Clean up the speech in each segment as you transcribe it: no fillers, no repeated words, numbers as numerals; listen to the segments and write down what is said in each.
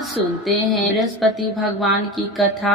आज सुनते हैं बृहस्पति भगवान की कथा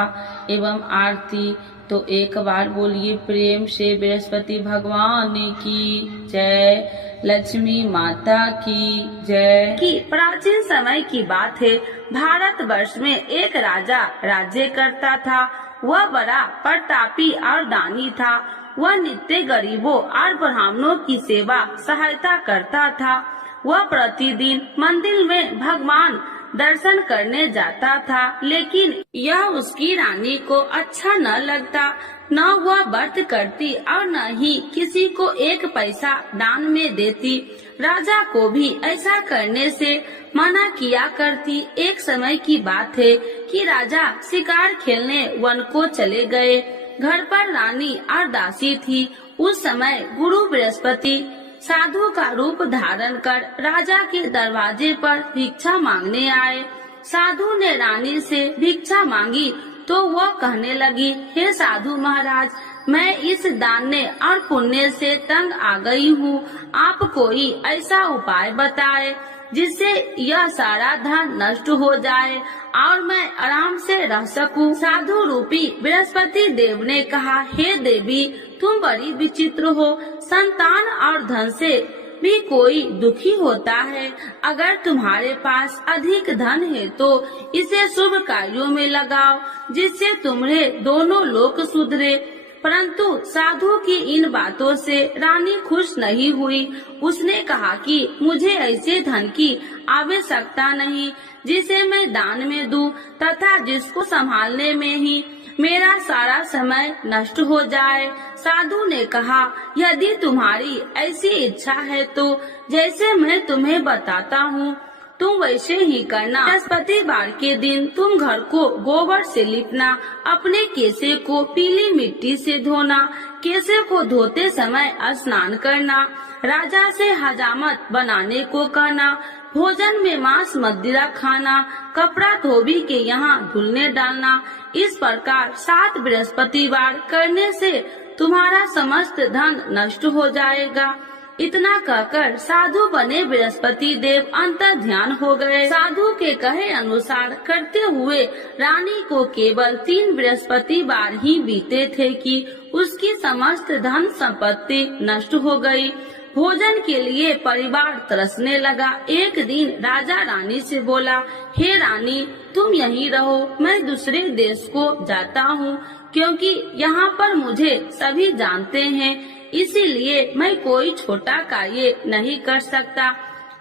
एवं आरती। तो एक बार बोलिए प्रेम से बृहस्पति भगवान की जय, लक्ष्मी माता की जय। कि प्राचीन समय की बात है, भारतवर्ष में एक राजा राज्य करता था। वह बड़ा प्रतापी और दानी था। वह नित्य गरीबों और ब्राह्मणों की सेवा सहायता करता था। वह प्रतिदिन मंदिर में भगवान दर्शन करने जाता था, लेकिन यह उसकी रानी को अच्छा न लगता। न वह व्रत करती और न ही किसी को एक पैसा दान में देती। राजा को भी ऐसा करने से मना किया करती। एक समय की बात है कि राजा शिकार खेलने वन को चले गए। घर पर रानी और दासी थी। उस समय गुरु बृहस्पति साधु का रूप धारण कर राजा के दरवाजे पर भिक्षा मांगने आए। साधु ने रानी से भिक्षा मांगी तो वह कहने लगी, हे साधु महाराज, मैं इस दान और पुण्य से तंग आ गई हूँ। आप कोई ऐसा उपाय बताए जिससे यह सारा धन नष्ट हो जाए और मैं आराम से रह सकूं। साधु रूपी बृहस्पति देव ने कहा, हे देवी, तुम बड़ी विचित्र हो। संतान और धन से भी कोई दुखी होता है। अगर तुम्हारे पास अधिक धन है तो इसे शुभ कार्यों में लगाओ, जिससे तुम्हारे दोनों लोक सुधरे। परंतु साधु की इन बातों से रानी खुश नहीं हुई। उसने कहा कि मुझे ऐसे धन की आवश्यकता नहीं जिसे मैं दान में दूं तथा जिसको संभालने में ही मेरा सारा समय नष्ट हो जाए। साधु ने कहा, यदि तुम्हारी ऐसी इच्छा है तो जैसे मैं तुम्हें बताता हूँ तुम वैसे ही करना। बृहस्पतिवार के दिन तुम घर को गोबर से लिपना, अपने केसे को पीली मिट्टी से धोना, केसे को धोते समय स्नान करना, राजा से हजामत बनाने को कहना, भोजन में मांस मदिरा खाना, कपड़ा धोबी के यहाँ धुलने डालना। इस प्रकार 7 बृहस्पतिवार करने से तुम्हारा समस्त धन नष्ट हो जाएगा। इतना कहकर साधु बने बृहस्पति देव अंतर ध्यान हो गए। साधु के कहे अनुसार करते हुए रानी को केवल 3 बृहस्पतिवार ही बीते थे कि उसकी समस्त धन संपत्ति नष्ट हो गई। भोजन के लिए परिवार तरसने लगा। एक दिन राजा रानी से बोला, हे रानी, तुम यहीं रहो, मैं दूसरे देश को जाता हूँ, क्योंकि यहाँ पर मुझे सभी जानते हैं, इसीलिए मैं कोई छोटा कार्य नहीं कर सकता।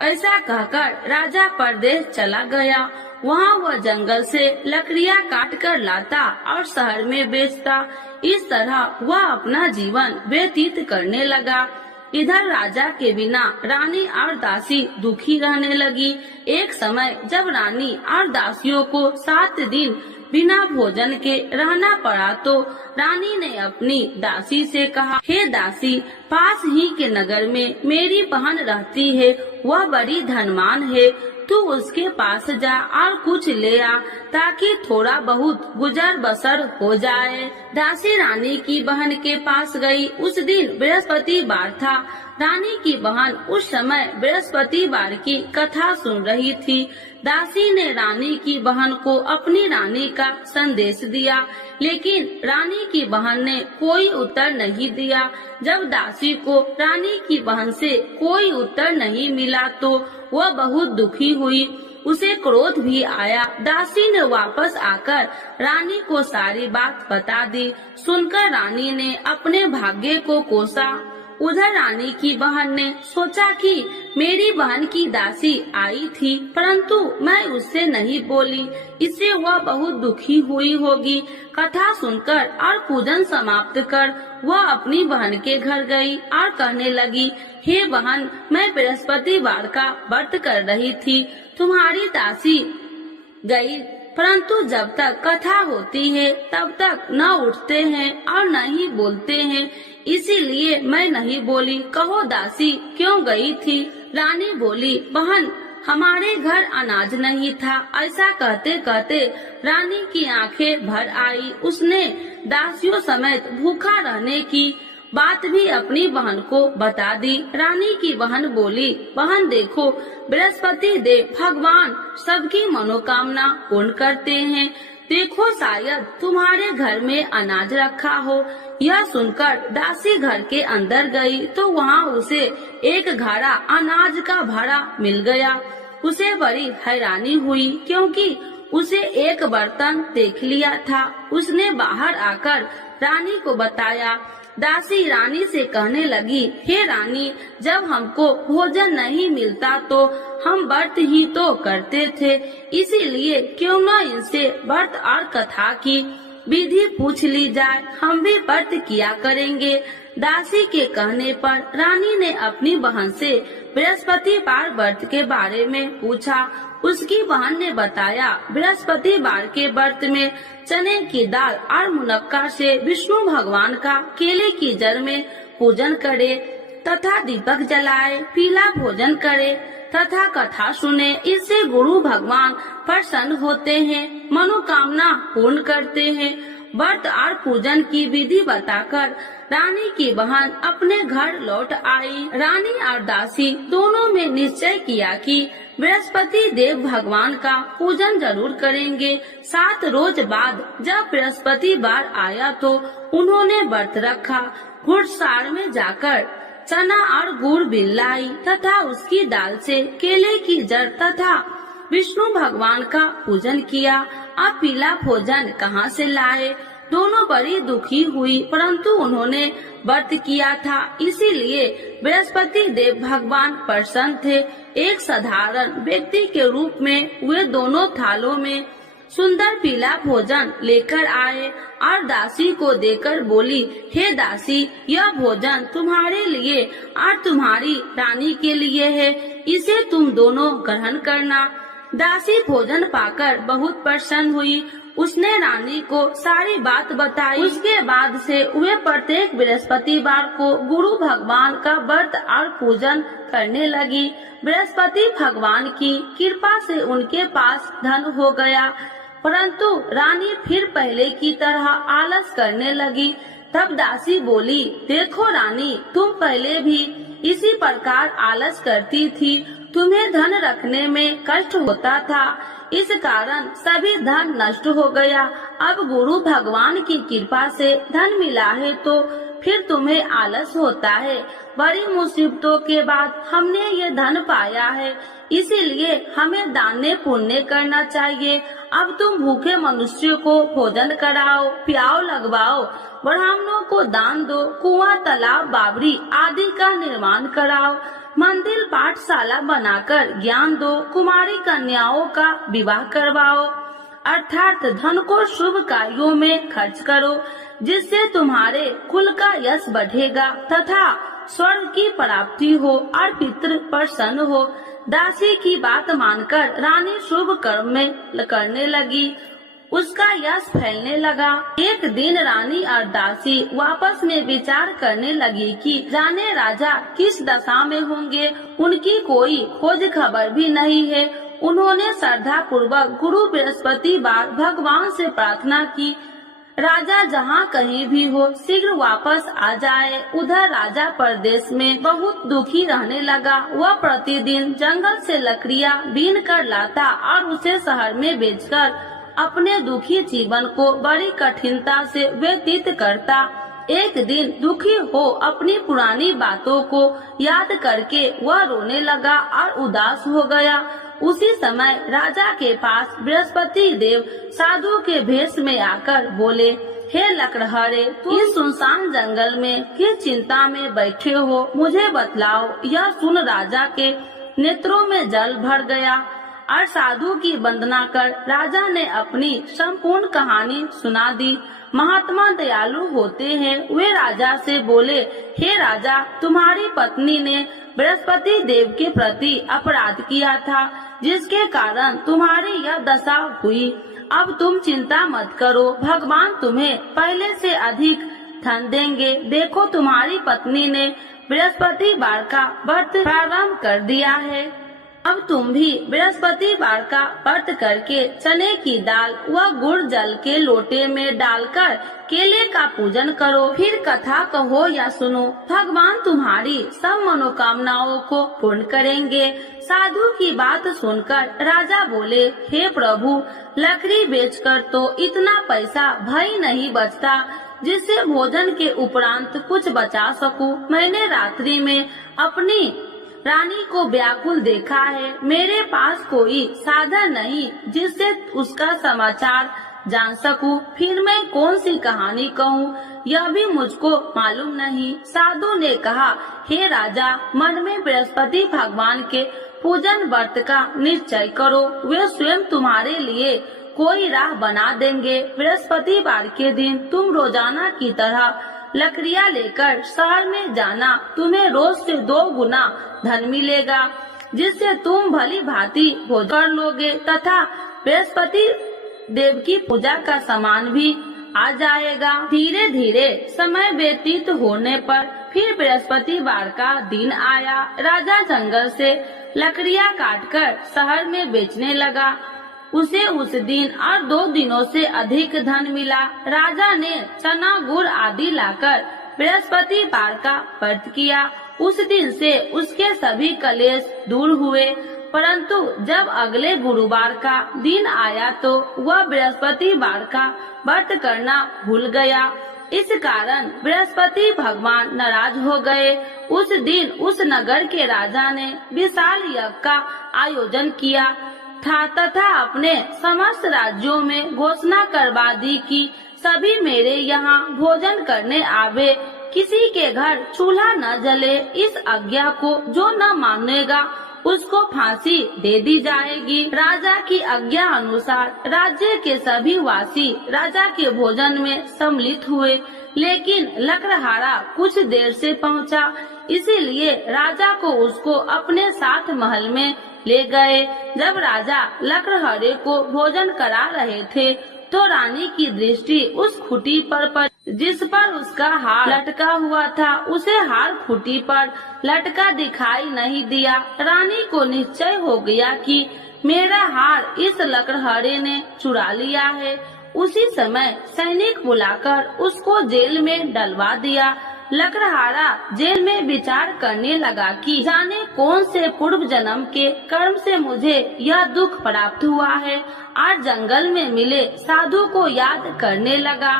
ऐसा कहकर राजा परदेश चला गया। वहाँ वह जंगल से लकड़ियाँ काट कर लाता और शहर में बेचता। इस तरह वह अपना जीवन व्यतीत करने लगा। इधर राजा के बिना रानी और दासी दुखी रहने लगी। एक समय जब रानी और दासियों को 7 दिन बिना भोजन के रहना पड़ा तो रानी ने अपनी दासी से कहा, हे दासी, पास ही के नगर में मेरी बहन रहती है, वह बड़ी धनवान है, तू उसके पास जा और कुछ ले आ ताकि थोड़ा बहुत गुजर बसर हो जाए। दासी रानी की बहन के पास गई। उस दिन बृहस्पतिवार था। रानी की बहन उस समय बृहस्पतिवार की कथा सुन रही थी। दासी ने रानी की बहन को अपनी रानी का संदेश दिया, लेकिन रानी की बहन ने कोई उत्तर नहीं दिया। जब दासी को रानी की बहन से कोई उत्तर नहीं मिला तो वह बहुत दुखी हुई। उसे क्रोध भी आया। दासी ने वापस आकर रानी को सारी बात बता दी। सुनकर रानी ने अपने भाग्य को कोसा। उधर रानी की बहन ने सोचा कि मेरी बहन की दासी आई थी, परंतु मैं उससे नहीं बोली, इससे वह बहुत दुखी हुई होगी। कथा सुनकर और पूजन समाप्त कर वह अपनी बहन के घर गई और कहने लगी, हे बहन, मैं बृहस्पतिवार का व्रत कर रही थी, तुम्हारी दासी गई, परंतु जब तक कथा होती है तब तक न उठते हैं और न ही बोलते हैं, इसीलिए मैं नहीं बोली। कहो दासी क्यों गई थी? रानी बोली, बहन, हमारे घर अनाज नहीं था। ऐसा कहते कहते रानी की आंखें भर आई। उसने दासियों समेत भूखा रहने की बात भी अपनी बहन को बता दी। रानी की बहन बोली, बहन देखो, बृहस्पति देव भगवान सबकी मनोकामना पूर्ण करते हैं। देखो शायद तुम्हारे घर में अनाज रखा हो। यह सुनकर दासी घर के अंदर गई तो वहाँ उसे एक घड़ा अनाज का भरा मिल गया। उसे बड़ी हैरानी हुई क्योंकि उसे एक बर्तन देख लिया था। उसने बाहर आकर रानी को बताया। दासी रानी से कहने लगी, हे रानी, जब हमको भोजन नहीं मिलता तो हम व्रत ही तो करते थे, इसीलिए क्यों न इनसे व्रत और कथा की विधि पूछ ली जाए, हम भी व्रत किया करेंगे। दासी के कहने पर रानी ने अपनी बहन से बृहस्पतिवार व्रत के बारे में पूछा। उसकी बहन ने बताया, बृहस्पतिवार के व्रत में चने की दाल और मुनक्का से विष्णु भगवान का केले की जड़ में पूजन करे तथा दीपक जलाए, पीला भोजन करे तथा कथा सुने। इससे गुरु भगवान प्रसन्न होते हैं, मनोकामना पूर्ण करते हैं। व्रत और पूजन की विधि बताकर रानी की बहन अपने घर लौट आई। रानी और दासी दोनों में निश्चय किया कि बृहस्पति देव भगवान का पूजन जरूर करेंगे। 7 रोज बाद जब बृहस्पतिवार आया तो उन्होंने व्रत रखा। घुड़सार में जाकर चना और गुड़ बिन लाई तथा उसकी दाल से केले की जड़ तथा विष्णु भगवान का पूजन किया। अब पीला भोजन कहाँ से लाए? दोनों बड़ी दुखी हुई, परंतु उन्होंने व्रत किया था, इसीलिए बृहस्पति देव भगवान प्रसन्न थे। एक साधारण व्यक्ति के रूप में वे दोनों थालों में सुंदर पीला भोजन लेकर आए और दासी को देकर बोली, हे दासी, यह भोजन तुम्हारे लिए और तुम्हारी रानी के लिए है, इसे तुम दोनों ग्रहण करना। दासी भोजन पाकर बहुत प्रसन्न हुई। उसने रानी को सारी बात बताई। उसके बाद से वे प्रत्येक बृहस्पतिवार को गुरु भगवान का व्रत और पूजन करने लगी। बृहस्पति भगवान की कृपा से उनके पास धन हो गया, परंतु रानी फिर पहले की तरह आलस करने लगी। तब दासी बोली, देखो रानी, तुम पहले भी इसी प्रकार आलस करती थी, तुम्हें धन रखने में कष्ट होता था, इस कारण सभी धन नष्ट हो गया। अब गुरु भगवान की कृपा से धन मिला है तो फिर तुम्हें आलस होता है। बड़ी मुसीबतों के बाद हमने ये धन पाया है, इसीलिए हमें दान पुण्य करना चाहिए। अब तुम भूखे मनुष्यों को भोजन कराओ, प्याव लगवाओ, ब्राह्मणों को दान दो, कुआं, तालाब, बावड़ी आदि का निर्माण कराओ, मंदिर, पाठशाला बनाकर ज्ञान दो, कुमारी कन्याओं का विवाह करवाओ, अर्थात धन को शुभ कार्यों में खर्च करो, जिससे तुम्हारे कुल का यश बढ़ेगा तथा स्वर्ग की प्राप्ति हो और पितृ प्रसन्न हो। दासी की बात मानकर रानी शुभ कर्म में करने लगी। उसका यश फैलने लगा। एक दिन रानी और दासी आपस में विचार करने लगी कि जाने राजा किस दशा में होंगे, उनकी कोई खोज खबर भी नहीं है। उन्होंने श्रद्धा पूर्वक गुरु बृहस्पतिवार भगवान से प्रार्थना की, राजा जहाँ कहीं भी हो शीघ्र वापस आ जाए। उधर राजा परदेश में बहुत दुखी रहने लगा। वह प्रतिदिन जंगल से लकड़ियाँ बीन कर लाता और उसे शहर में बेचकर अपने दुखी जीवन को बड़ी कठिनता से व्यतीत करता। एक दिन दुखी हो अपनी पुरानी बातों को याद करके वह रोने लगा और उदास हो गया। उसी समय राजा के पास बृहस्पति देव साधु के भेष में आकर बोले, हे लकड़हारे, तुम इस सुनसान जंगल में किस चिंता में बैठे हो, मुझे बतलाओ। यह सुन राजा के नेत्रों में जल भर गया और साधु की वंदना कर राजा ने अपनी संपूर्ण कहानी सुना दी। महात्मा दयालु होते हैं। वे राजा से बोले, हे राजा, तुम्हारी पत्नी ने बृहस्पति देव के प्रति अपराध किया था, जिसके कारण तुम्हारी यह दशा हुई। अब तुम चिंता मत करो, भगवान तुम्हें पहले से अधिक धन देंगे। देखो, तुम्हारी पत्नी ने बृहस्पतिवार का व्रत प्रारंभ कर दिया है। अब तुम भी बृहस्पतिवार का व्रत करके चने की दाल व गुड़ जल के लोटे में डालकर केले का पूजन करो, फिर कथा कहो या सुनो। भगवान तुम्हारी सब मनोकामनाओं को पूर्ण करेंगे। साधु की बात सुनकर राजा बोले, हे प्रभु, लकड़ी बेचकर तो इतना पैसा भई नहीं बचता जिससे भोजन के उपरांत कुछ बचा सकूं। मैंने रात्रि में अपनी रानी को व्याकुल देखा है। मेरे पास कोई साधन नहीं जिससे उसका समाचार जान सकूं। फिर मैं कौन सी कहानी कहूँ, यह भी मुझको मालूम नहीं। साधु ने कहा, हे राजा, मन में बृहस्पति भगवान के पूजन व्रत का निश्चय करो, वे स्वयं तुम्हारे लिए कोई राह बना देंगे। बृहस्पतिवार के दिन तुम रोजाना की तरह लकड़ियाँ लेकर शहर में जाना। तुम्हें रोज से 2 गुना धन मिलेगा, जिससे तुम भली भांति भोजन कर लोगे तथा बृहस्पति देव की पूजा का सामान भी आ जाएगा। धीरे धीरे समय व्यतीत होने पर फिर बृहस्पतिवार का दिन आया। राजा जंगल से लकड़ियाँ काटकर शहर में बेचने लगा। उसे उस दिन और 2 दिनों से अधिक धन मिला। राजा ने चना गुड़ आदि लाकर बृहस्पतिवार का व्रत किया। उस दिन से उसके सभी कलेश दूर हुए। परंतु जब अगले गुरुवार का दिन आया तो वह बृहस्पतिवार का व्रत करना भूल गया। इस कारण बृहस्पति भगवान नाराज हो गए। उस दिन उस नगर के राजा ने विशाल यज्ञ का आयोजन किया था तथा अपने समस्त राज्यों में घोषणा करवा दी कि सभी मेरे यहाँ भोजन करने आवे, किसी के घर चूल्हा न जले। इस आज्ञा को जो न मानेगा उसको फांसी दे दी जाएगी। राजा की आज्ञा अनुसार राज्य के सभी वासी राजा के भोजन में सम्मिलित हुए, लेकिन लकड़हारा कुछ देर से पहुंचा, इसीलिए राजा को उसको अपने साथ महल में ले गए। जब राजा लकड़हारे को भोजन करा रहे थे तो रानी की दृष्टि उस खूंटी पर पड़ी जिस पर उसका हार लटका हुआ था। उसे हार खूंटी पर लटका दिखाई नहीं दिया। रानी को निश्चय हो गया कि मेरा हार इस लकड़हारे ने चुरा लिया है। उसी समय सैनिक बुलाकर उसको जेल में डलवा दिया। लकड़हारा जेल में विचार करने लगा कि जाने कौन से पूर्व जन्म के कर्म से मुझे यह दुख प्राप्त हुआ है। आज जंगल में मिले साधु को याद करने लगा।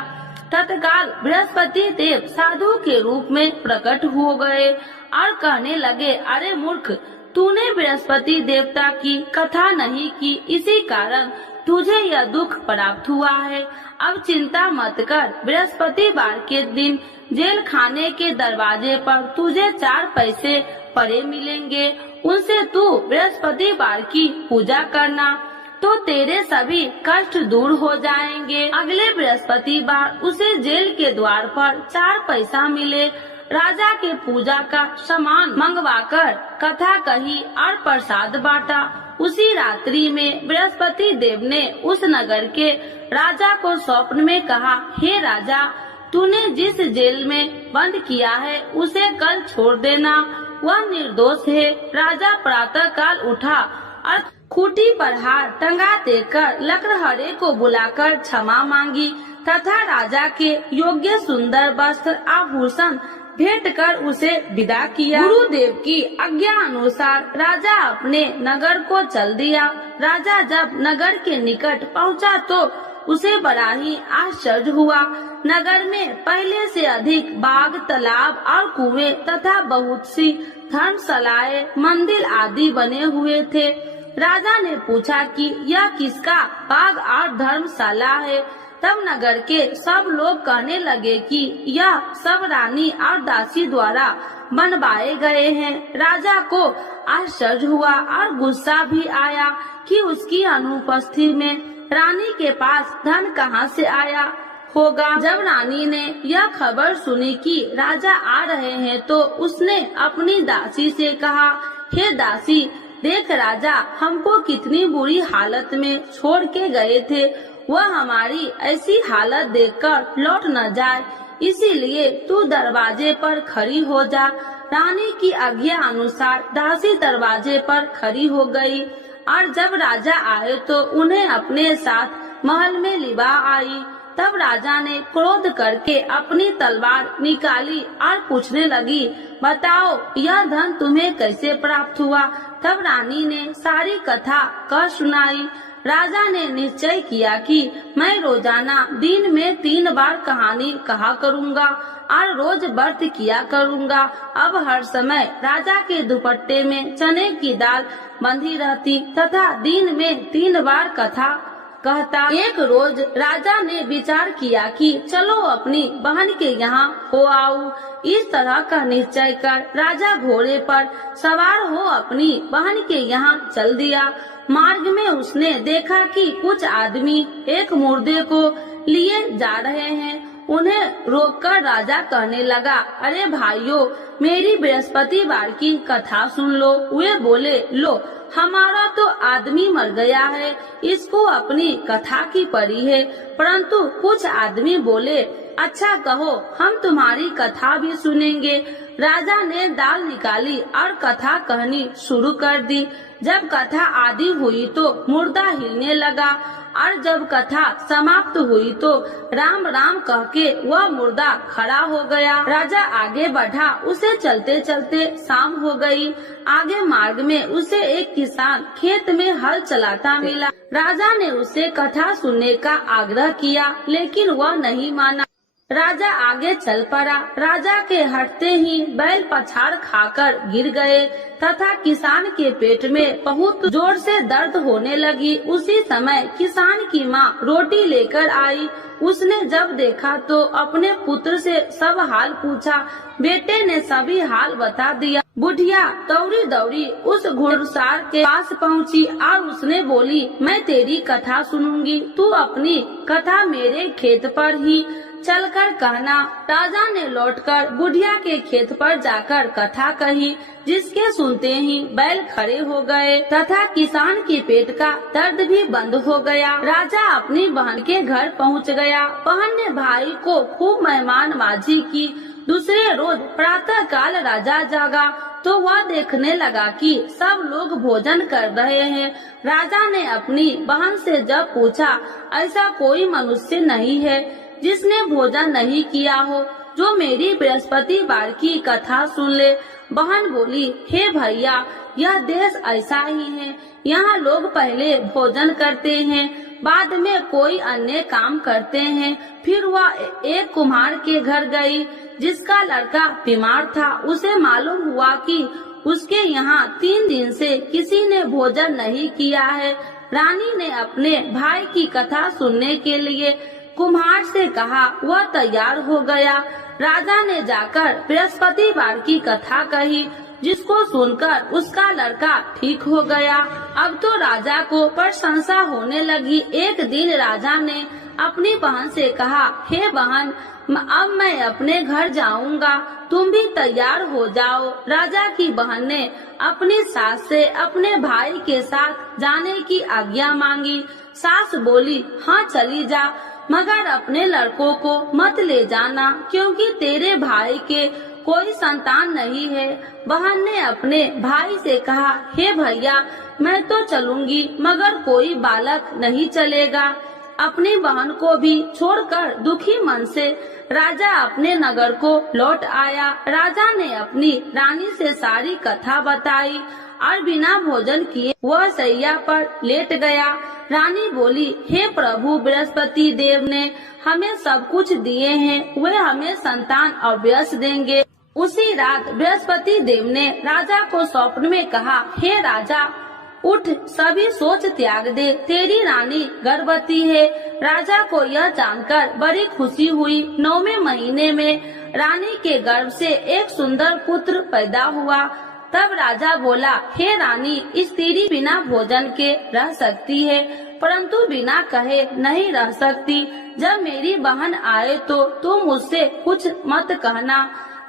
तत्काल बृहस्पति देव साधु के रूप में प्रकट हो गए और कहने लगे, अरे मूर्ख, तूने बृहस्पति देवता की कथा नहीं की, इसी कारण तुझे यह दुख प्राप्त हुआ है। अब चिंता मत कर, बृहस्पतिवार के दिन जेल खाने के दरवाजे पर तुझे 4 पैसे पड़े मिलेंगे। उनसे तू बृहस्पतिवार की पूजा करना तो तेरे सभी कष्ट दूर हो जाएंगे। अगले बृहस्पतिवार उसे जेल के द्वार पर 4 पैसा मिले। राजा के पूजा का सामान मंगवाकर कथा कही और प्रसाद बांटा। उसी रात्रि में बृहस्पति देव ने उस नगर के राजा को स्वप्न में कहा, हे राजा, तूने जिस जेल में बंद किया है उसे कल छोड़ देना, वह निर्दोष है। राजा प्रातः काल उठा और खूंटी पर हार टंगा देकर लकड़हारे को बुलाकर क्षमा मांगी तथा राजा के योग्य सुंदर वस्त्र आभूषण भेंट कर उसे विदा किया। गुरुदेव की आज्ञा अनुसार राजा अपने नगर को चल दिया। राजा जब नगर के निकट पहुंचा तो उसे बड़ा ही आश्चर्य हुआ। नगर में पहले से अधिक बाग, तालाब और कुएं तथा बहुत सी धर्मशालाएं, मंदिर आदि बने हुए थे। राजा ने पूछा कि यह किसका बाग और धर्मशाला है। तब नगर के सब लोग कहने लगे कि यह सब रानी और दासी द्वारा बनवाए गए हैं। राजा को आश्चर्य हुआ और गुस्सा भी आया कि उसकी अनुपस्थिति में रानी के पास धन कहां से आया होगा। जब रानी ने यह खबर सुनी कि राजा आ रहे हैं तो उसने अपनी दासी से कहा, हे दासी, देख राजा हमको कितनी बुरी हालत में छोड़ के गए थे, वह हमारी ऐसी हालत देखकर लौट न जाए, इसीलिए तू दरवाजे पर खड़ी हो जा। रानी की आज्ञा अनुसार दासी दरवाजे पर खड़ी हो गई और जब राजा आए तो उन्हें अपने साथ महल में लिवा आई। तब राजा ने क्रोध करके अपनी तलवार निकाली और पूछने लगी, बताओ यह धन तुम्हें कैसे प्राप्त हुआ। तब रानी ने सारी कथा कह सुनाई। राजा ने निश्चय किया कि मैं रोजाना दिन में 3 बार कहानी कहा करूँगा और रोज व्रत किया करूँगा। अब हर समय राजा के दुपट्टे में चने की दाल बंधी रहती तथा दिन में 3 बार कथा कहता। एक रोज राजा ने विचार किया कि चलो अपनी बहन के यहाँ हो आऊं। इस तरह का निश्चय कर राजा घोड़े पर सवार हो अपनी बहन के यहाँ चल दिया। मार्ग में उसने देखा कि कुछ आदमी एक मुर्दे को लिए जा रहे हैं। उन्हें रोककर राजा कहने लगा, अरे भाइयों, मेरी बृहस्पतिवार की कथा सुन लो। वे बोले, लो हमारा तो आदमी मर गया है, इसको अपनी कथा की पड़ी है। परंतु कुछ आदमी बोले, अच्छा कहो, हम तुम्हारी कथा भी सुनेंगे। राजा ने दाल निकाली और कथा कहनी शुरू कर दी। जब कथा आदि हुई तो मुर्दा हिलने लगा और जब कथा समाप्त हुई तो राम राम कह के वह मुर्दा खड़ा हो गया। राजा आगे बढ़ा, उसे चलते चलते शाम हो गई। आगे मार्ग में उसे एक किसान खेत में हल चलाता मिला। राजा ने उसे कथा सुनने का आग्रह किया, लेकिन वह नहीं माना। राजा आगे चल पड़ा। राजा के हटते ही बैल पछाड़ खाकर गिर गए तथा किसान के पेट में बहुत जोर से दर्द होने लगी। उसी समय किसान की माँ रोटी लेकर आई। उसने जब देखा तो अपने पुत्र से सब हाल पूछा। बेटे ने सभी हाल बता दिया। बुढ़िया दौड़ी दौड़ी उस घुड़सवार के पास पहुँची और उसने बोली, मैं तेरी कथा सुनूंगी, तू अपनी कथा मेरे खेत पर ही चलकर कहना। राजा ने लौटकर बुढ़िया के खेत पर जाकर कथा कही, जिसके सुनते ही बैल खड़े हो गए तथा किसान के पेट का दर्द भी बंद हो गया। राजा अपनी बहन के घर पहुंच गया। बहन ने भाई को खूब मेहमानबाजी की। दूसरे रोज प्रातः काल राजा जागा तो वह देखने लगा कि सब लोग भोजन कर रहे हैं। राजा ने अपनी बहन से जब पूछा, ऐसा कोई मनुष्य नहीं है जिसने भोजन नहीं किया हो, जो मेरी बृहस्पतिवार की कथा सुन ले। बहन बोली, हे भैया, यह देश ऐसा ही है। यहाँ लोग पहले भोजन करते हैं, बाद में कोई अन्य काम करते हैं। फिर वह एक कुम्हार के घर गई, जिसका लड़का बीमार था। उसे मालूम हुआ कि उसके यहाँ 3 दिन से किसी ने भोजन नहीं किया है। रानी ने अपने भाई की कथा सुनने के लिए कुम्हार से कहा। वह तैयार हो गया। राजा ने जाकर बृहस्पतिवार की कथा कही, जिसको सुनकर उसका लड़का ठीक हो गया। अब तो राजा को प्रशंसा होने लगी। एक दिन राजा ने अपनी बहन से कहा, हे बहन, अब मैं अपने घर जाऊंगा, तुम भी तैयार हो जाओ। राजा की बहन ने अपनी सास से अपने भाई के साथ जाने की आज्ञा मांगी। सास बोली, हाँ चली जा, मगर अपने लड़कों को मत ले जाना, क्योंकि तेरे भाई के कोई संतान नहीं है। बहन ने अपने भाई से कहा, हे भैया, मैं तो चलूंगी, मगर कोई बालक नहीं चलेगा। अपनी बहन को भी छोड़कर दुखी मन से राजा अपने नगर को लौट आया। राजा ने अपनी रानी से सारी कथा बताई और बिना भोजन किए वह सैया पर लेट गया। रानी बोली, हे प्रभु, बृहस्पति देव ने हमें सब कुछ दिए हैं, वे हमें संतान अवश्य देंगे। उसी रात बृहस्पति देव ने राजा को स्वप्न में कहा, हे राजा, उठ, सभी सोच त्याग दे, तेरी रानी गर्भवती है। राजा को यह जानकर बड़ी खुशी हुई। 9वें महीने में रानी के गर्भ से एक सुंदर पुत्र पैदा हुआ। तब राजा बोला, हे रानी, स्त्री बिना भोजन के रह सकती है, परंतु बिना कहे नहीं रह सकती। जब मेरी बहन आए तो तुम उससे कुछ मत कहना।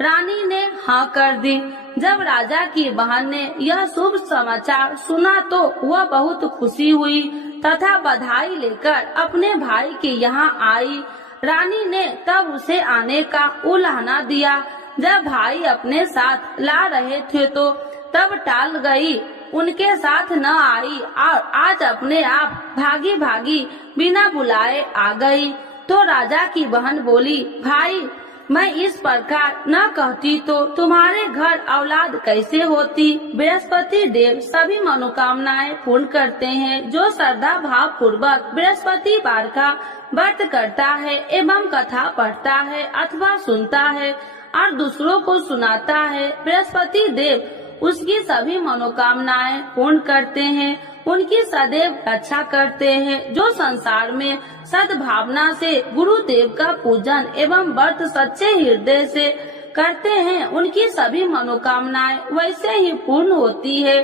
रानी ने हाँ कर दी। जब राजा की बहन ने यह शुभ समाचार सुना तो वह बहुत खुशी हुई तथा बधाई लेकर अपने भाई के यहाँ आई। रानी ने तब उसे आने का उलाहना दिया। जब भाई अपने साथ ला रहे थे तो तब टाल गई, उनके साथ न आई और आज अपने आप भागी भागी बिना बुलाए आ गई। तो राजा की बहन बोली, भाई मैं इस प्रकार न कहती तो तुम्हारे घर औलाद कैसे होती। बृहस्पति देव सभी मनोकामनाएं पूर्ण करते हैं। जो श्रद्धा भाव पूर्वक बृहस्पति वार का व्रत करता है एवं कथा पढ़ता है अथवा सुनता है और दूसरों को सुनाता है, बृहस्पति देव उसकी सभी मनोकामनाएं पूर्ण करते हैं, उनकी सदैव रक्षा करते हैं। जो संसार में सद्भावना से गुरुदेव का पूजन एवं व्रत सच्चे हृदय से करते हैं, उनकी सभी मनोकामनाएं वैसे ही पूर्ण होती है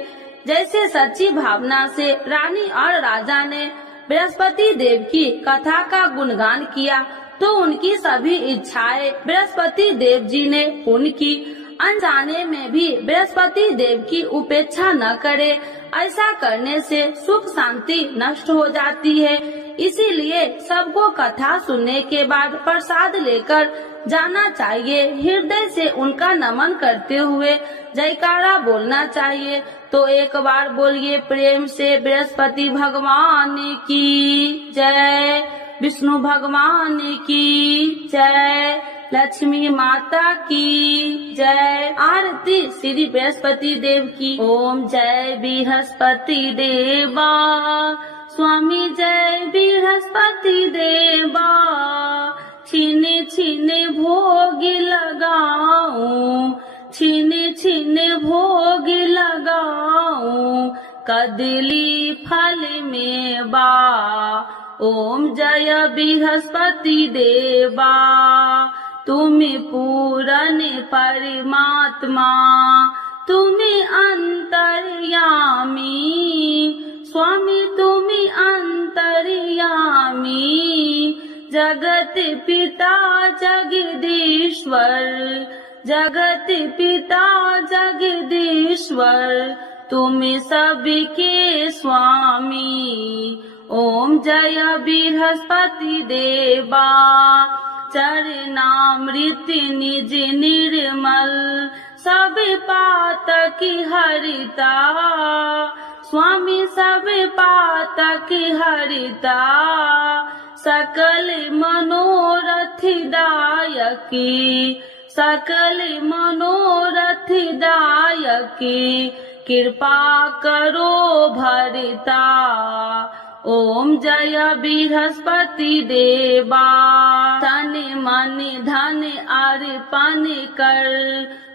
जैसे सच्ची भावना से रानी और राजा ने बृहस्पति देव की कथा का गुणगान किया तो उनकी सभी इच्छाएं बृहस्पति देव जी ने पूर्ण की। अनजाने में भी बृहस्पति देव की उपेक्षा न करे, ऐसा करने से सुख शांति नष्ट हो जाती है। इसीलिए सबको कथा सुनने के बाद प्रसाद लेकर जाना चाहिए। हृदय से उनका नमन करते हुए जयकारा बोलना चाहिए। तो एक बार बोलिए प्रेम से बृहस्पति भगवान की जय, विष्णु भगवान की जय, लक्ष्मी माता की जय। आरती श्री बृहस्पति देव की। ओम जय बृहस्पति देवा, स्वामी जय बृहस्पति देवा। छीने छीने भोग लगाऊं, छीने छीने भोग लगाऊं, कदली फल में बा। ओम जय बृहस्पति देवा, तुम्हें पूरन परमात्मा, तुम्हें अंतर्यामी, स्वामी तुम्हें अंतर्यामी। जगत पिता जगदीश्वर, जगत पिता जगदीश्वर, तुम सबके स्वामी। ओम जय बृहस्पति देवा, चरणामृत निज निर्मल, सब पातक हरिता। स्वामी सब पातक हरिता, सकल मनोरथ दायकी, सकल मनोरथ दायकी। कृपा करो भरता। ओम जय बृहस्पति देवा, तन मन धन अर्पण कर,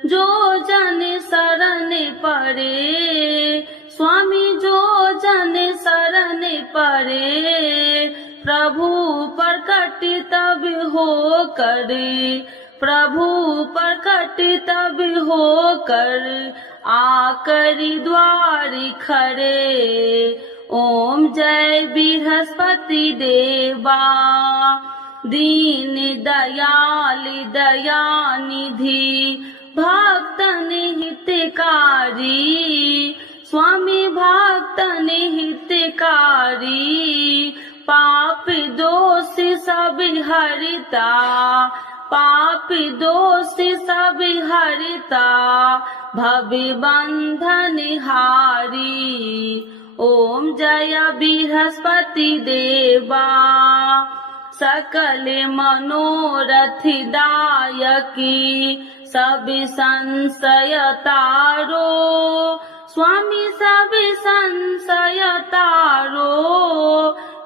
जो जन शरण पड़े। स्वामी जो जन शरण पड़े, प्रभु प्रकट तब हो करे, प्रभु प्रकट तब हो कर, आकर द्वार खड़े। ओम जय बृहस्पति देवा, दीन दयाल दयानिधि, भक्तन हितकारी। स्वामी भक्तन हितकारी, पाप दोष सब हरता, पाप दोष सब हरता, भव बंधन हारी। ओम जय बृहस्पति देवा, सकल मनोरथ दायकी, सब संशय तारो। स्वामी सब संशय तारो,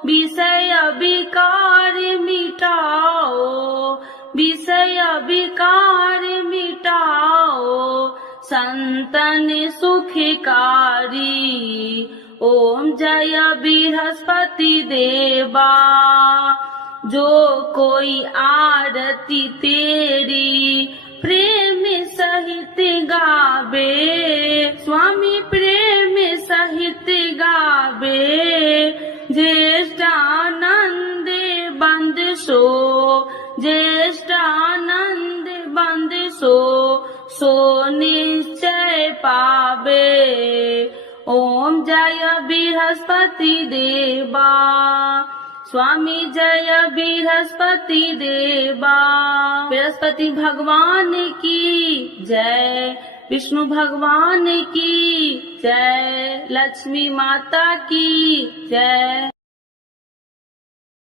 विषय विकार मिटाओ, विषय विकार मिटाओ, संतन सुखकारी। ओम जय बृहस्पति देवा, जो कोई आरती तेरी प्रेम सहित गावे। स्वामी प्रेम सहित गावे, ज्येष्ठानंद बंद सो, ज्येष्ठानंद बंद सो, सो निश्चय पावे। ओम जय बृहस्पति देवा, स्वामी जय बृहस्पति देवा। बृहस्पति भगवान की जय, विष्णु भगवान की जय, लक्ष्मी माता की जय।